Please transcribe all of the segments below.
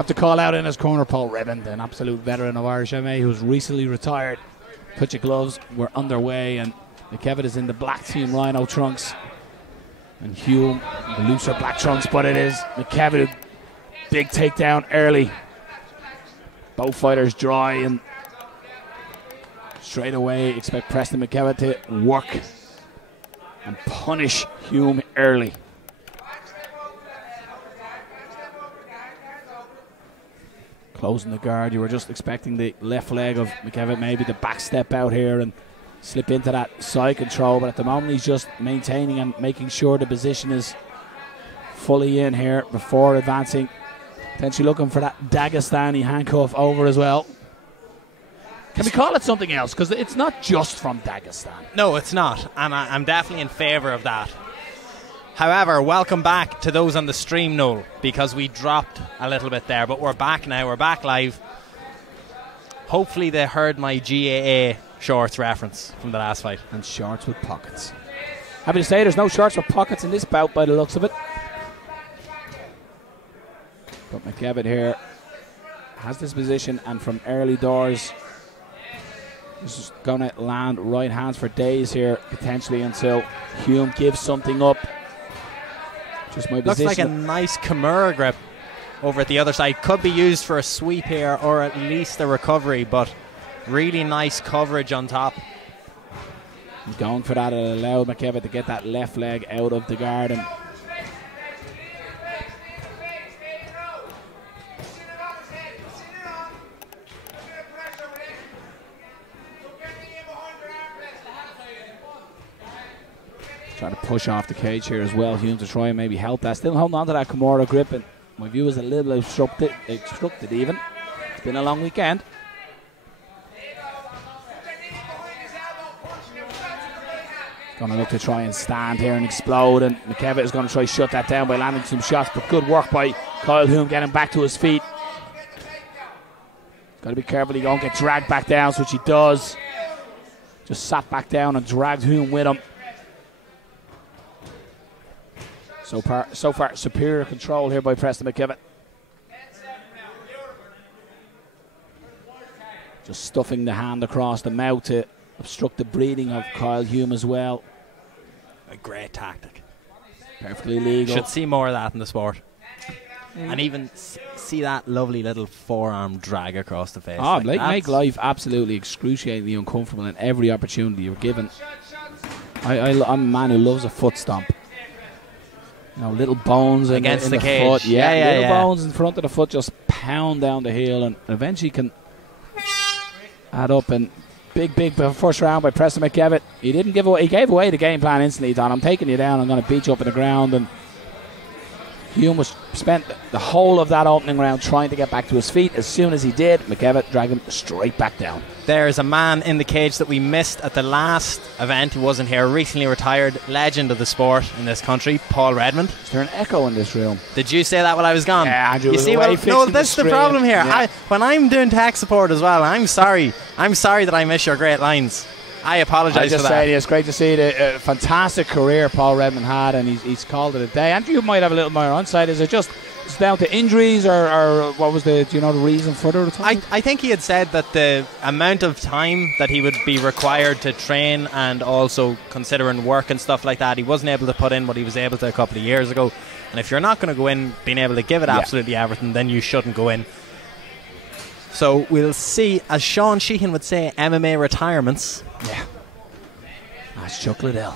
Have to call out in his corner Paul Redmond, an absolute veteran of Irish MMA who's recently retired. Put your gloves, we're underway, and McKevitt is in the black team Rhino trunks. And Hume, the looser black trunks, but it is McKevitt. Big takedown early. Both fighters dry, and straight away expect Preston McKevitt to work and punish Hume early. Closing the guard, you were just expecting the left leg of McKevitt, maybe the back step out here and slip into that side control, but at the moment he's just maintaining and making sure the position is fully in here before advancing. Potentially looking for that Dagestani handcuff over as well. Can we call it something else? Because it's not just from Dagestan. No, it's not, and I'm definitely in favour of that. However, welcome back to those on the stream, Noel, because we dropped a little bit there, but we're back now, we're back live. Hopefully they heard my GAA shorts reference from the last fight. And shorts with pockets. Happy to say there's no shorts with pockets in this bout by the looks of it. But McKevitt here has this position, and from early doors this is going to land right hands for days here, potentially until Hume gives something up. Just my looks like a nice Kimura grip over at the other side. Could be used for a sweep here, or at least a recovery, but really nice coverage on top. Going for that, it allowed McKevitt to get that left leg out of the guard. And trying to push off the cage here as well, Hume, to try and maybe help that. Still holding on to that Kimura grip, and my view is a little obstructed even. It's been a long weekend. Going to look to try and stand here and explode, and McKevitt is going to try to shut that down by landing some shots, but good work by Kyle Hume getting back to his feet. Got to be careful he don't get dragged back down, which he does. Just sat back down and dragged Hume with him. So far, superior control here by Preston McKevitt. Just stuffing the hand across the mouth to obstruct the breathing of Kyle Hume as well. A great tactic. Perfectly legal. Should see more of that in the sport. And even see that lovely little forearm drag across the face. Oh, make life absolutely excruciatingly uncomfortable in every opportunity you're given. I'm a man who loves a foot stomp. You know, little bones against in the cage. Foot. Yeah, bones in front of the foot just pound down the heel, and eventually can add up. And big first round by Preston McKevitt. He didn't give away. He gave away the game plan instantly. Don, I'm taking you down. I'm going to beat you up on the ground. And Hume spent the whole of that opening round trying to get back to his feet. As soon as he did, McKevitt dragged him straight back down. There's a man in the cage that we missed at the last event who wasn't here. Recently retired legend of the sport in this country, Paul Redmond. Is there an echo in this room? Did you say that while I was gone? Yeah, Andrew. You see, no, that's the problem here. Yeah. When I'm doing tech support as well, I'm sorry that I miss your great lines. I apologise for that. It's great to see the fantastic career Paul Redmond had, and he's called it a day. Andrew, you might have a little more insight. Is it just down to injuries, or what was do you know the reason for the retirement? I think he had said that the amount of time that he would be required to train and also considering work and stuff like that, he wasn't able to put in what he was able to a couple of years ago. And if you're not going to go in being able to give it absolutely everything, then you shouldn't go in. So we'll see, as Sean Sheehan would say, MMA retirements. Yeah. That's Chocolate Hill.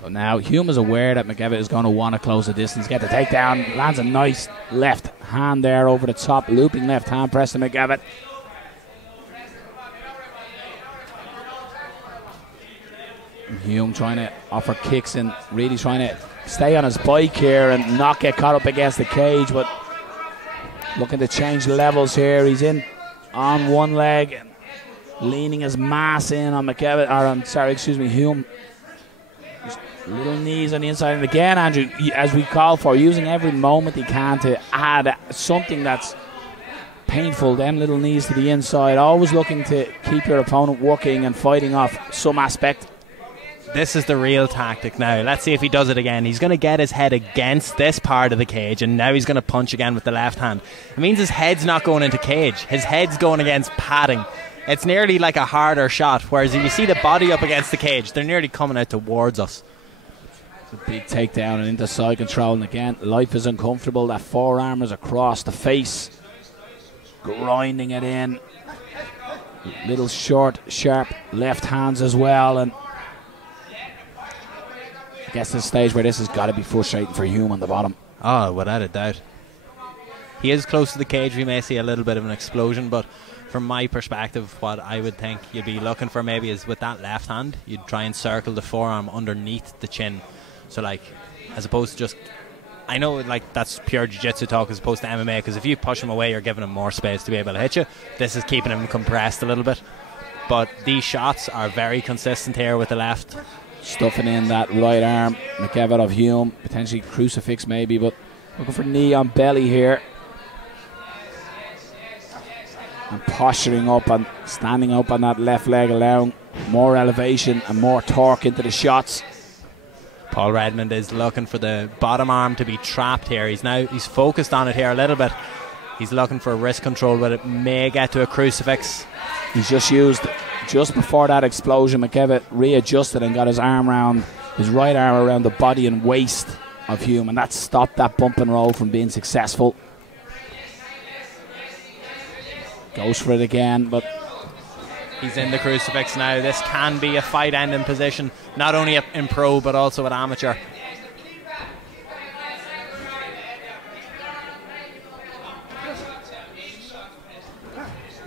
So now Hume is aware that McKevitt is going to want to close the distance, get the takedown, lands a nice left hand there over the top, looping left hand, Preston McKevitt. Hume trying to offer kicks and really trying to stay on his bike here and not get caught up against the cage, but looking to change levels here. He's in on one leg and leaning his mass in on Hume. Just little knees on the inside. And again, Andrew, as we call for, using every moment he can to add something that's painful, them little knees to the inside. Always looking to keep your opponent working and fighting off some aspect. This is the real tactic now. Let's see if he does it again. He's going to get his head against this part of the cage, and now he's going to punch again with the left hand. It means his head's not going into cage. His head's going against padding. It's nearly like a harder shot, whereas if you see the body up against the cage, they're nearly coming out towards us. It's a big takedown and into side control, and again, life is uncomfortable. That forearm is across the face, grinding it in. Little short, sharp left hands as well, and I guess the stage where this has got to be frustrating for Hume on the bottom. Oh, without a doubt. He is close to the cage. We may see a little bit of an explosion, but from my perspective, what I would think you'd be looking for maybe is with that left hand, you'd try and circle the forearm underneath the chin. So, like, as opposed to just... I know, like, that's pure jiu-jitsu talk as opposed to MMA, because if you push him away, you're giving him more space to be able to hit you. This is keeping him compressed a little bit. But these shots are very consistent here with the left. Stuffing in that right arm. McKevitt of Hume, potentially crucifix maybe, but looking for knee on belly here. And posturing up and standing up on that left leg, allowing more elevation and more torque into the shots. Paul Redmond is looking for the bottom arm to be trapped here. He's focused on it here a little bit. He's looking for wrist control, but it may get to a crucifix. He's just used, just before that explosion, McKevitt readjusted and got his arm around, his right arm around the body and waist of Hume, and that stopped that bump and roll from being successful. Goes for it again, but he's in the crucifix now. This can be a fight-ending position, not only in pro but also at amateur.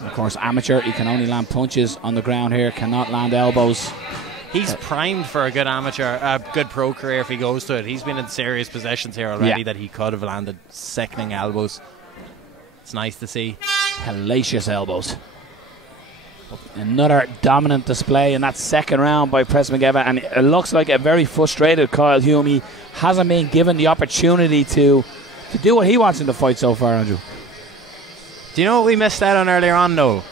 Of course, amateur, he can only land punches on the ground here, cannot land elbows. He's primed for a good amateur, good pro career if he goes to it. He's been in serious positions here already that he could have landed sickening elbows. It's nice to see. Hellacious elbows. Another dominant display in that second round by Preston McKevitt, and it looks like a very frustrated Kyle Hume. He hasn't been given the opportunity to do what he wants in the fight so far, Andrew. Do you know what we missed out on earlier on, though?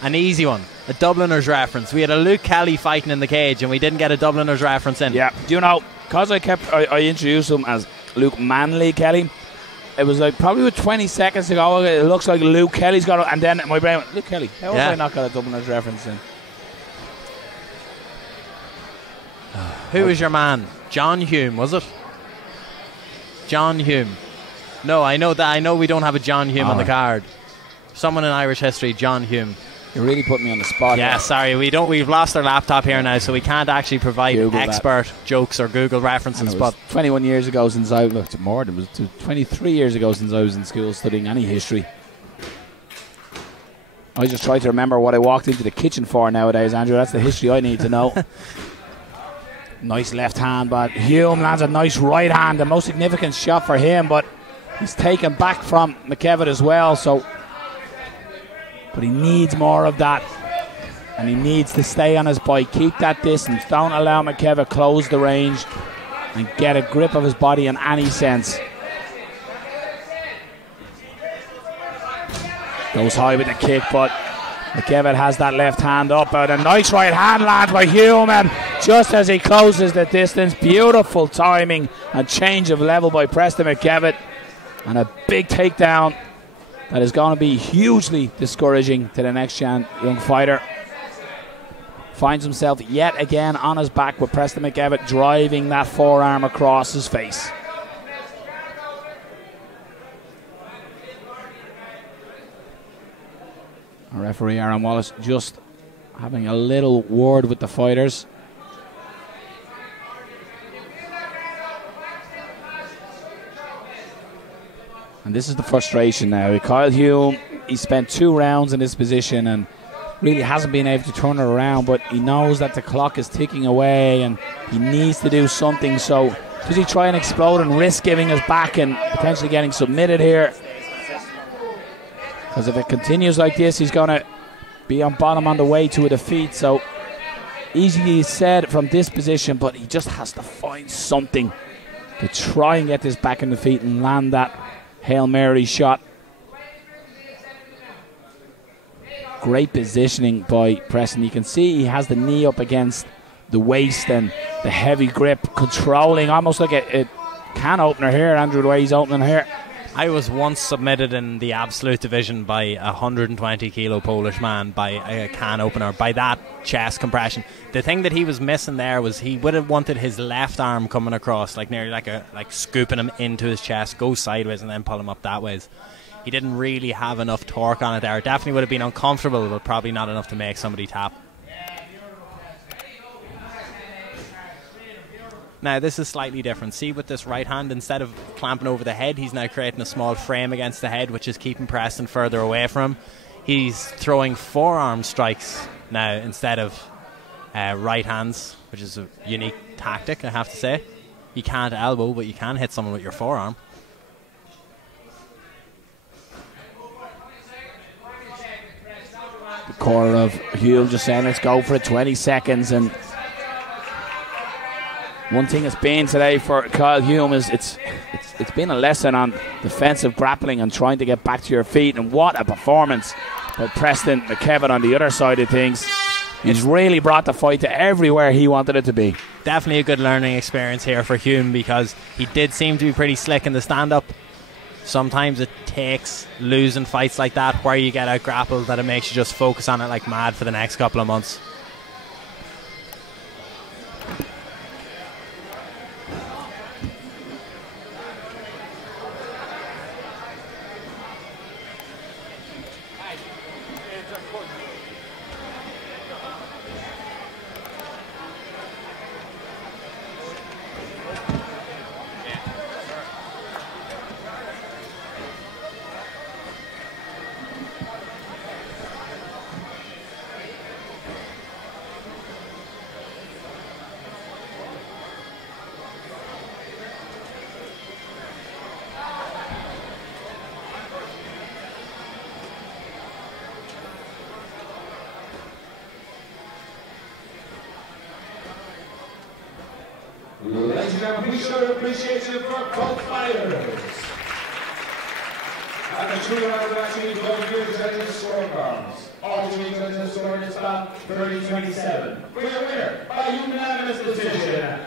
An easy one. A Dubliners reference. We had a Luke Kelly fighting in the cage, and we didn't get a Dubliners reference in. Yeah. Do you know, because I introduced him as Luke Manley Kelly, it was like probably 20 seconds ago, it looks like Luke Kelly's got it, and then my brain went, Luke Kelly, how have I not got a Dubliners reference in? Who was your man? John Hume, was it? John Hume. No, I know that. I know we don't have a John Hume on the card. Someone in Irish history, John Hume. You really put me on the spot. Yeah, sorry, we've lost our laptop here now, so we can't actually provide Google expert jokes or Google references. But 21 years ago since I looked more, it was 23 years ago since I was in school studying any history. I just try to remember what I walked into the kitchen for nowadays, Andrew. That's the history I need to know. Nice left hand, but Hume lands a nice right hand, the most significant shot for him, but he's taken back from McKevitt as well, so. But he needs more of that, and he needs to stay on his bike, keep that distance, don't allow McKevitt close the range and get a grip of his body in any sense. Goes high with the kick, but McKevitt has that left hand up, and a nice right hand lands by Hume, and just as he closes the distance, beautiful timing and change of level by Preston McKevitt, and a big takedown that is going to be hugely discouraging to the next young fighter. Finds himself yet again on his back with Preston McKevitt driving that forearm across his face. Our referee Aaron Wallace just having a little word with the fighters. And this is the frustration now. Kyle Hume, he spent 2 rounds in this position and really hasn't been able to turn it around, but he knows that the clock is ticking away and he needs to do something. So does he try and explode and risk giving us back and potentially getting submitted here? Because if it continues like this, he's going to be on bottom on the way to a defeat. So easily said from this position, but he just has to find something to try and get this back in the feet and land that Hail Mary shot. Great positioning by Preston. You can see he has the knee up against the waist, and the heavy grip, controlling, almost like a can opener here, Andrew, the way he's opening here. I was once submitted in the absolute division by a 120 kilo Polish man by a can opener, by that chest compression. The thing that he was missing there was he would have wanted his left arm coming across, like nearly like scooping him into his chest, go sideways and then pull him up that ways. He didn't really have enough torque on it there. It definitely would have been uncomfortable, but probably not enough to make somebody tap. Now this is slightly different. See, with this right hand, instead of clamping over the head, he's now creating a small frame against the head, which is keeping Preston further away from him. He's throwing forearm strikes now instead of right hands, which is a unique tactic, I have to say. You can't elbow, but you can hit someone with your forearm. The corner of Hume just saying, let's go for it, 20 seconds. And one thing it's been today for Kyle Hume is it's been a lesson on defensive grappling and trying to get back to your feet. And what a performance by Preston McKevitt on the other side of things. He's really brought the fight to everywhere he wanted it to be. Definitely a good learning experience here for Hume, because he did seem to be pretty slick in the stand-up. Sometimes it takes losing fights like that where you get out grappled that it makes you just focus on it like mad for the next couple of months. Ladies and gentlemen, please show your appreciation for both fighters. And the two rounds of action, both here presenting the scorecards. All three judges scored this bout 30-27. For your winner, by unanimous decision,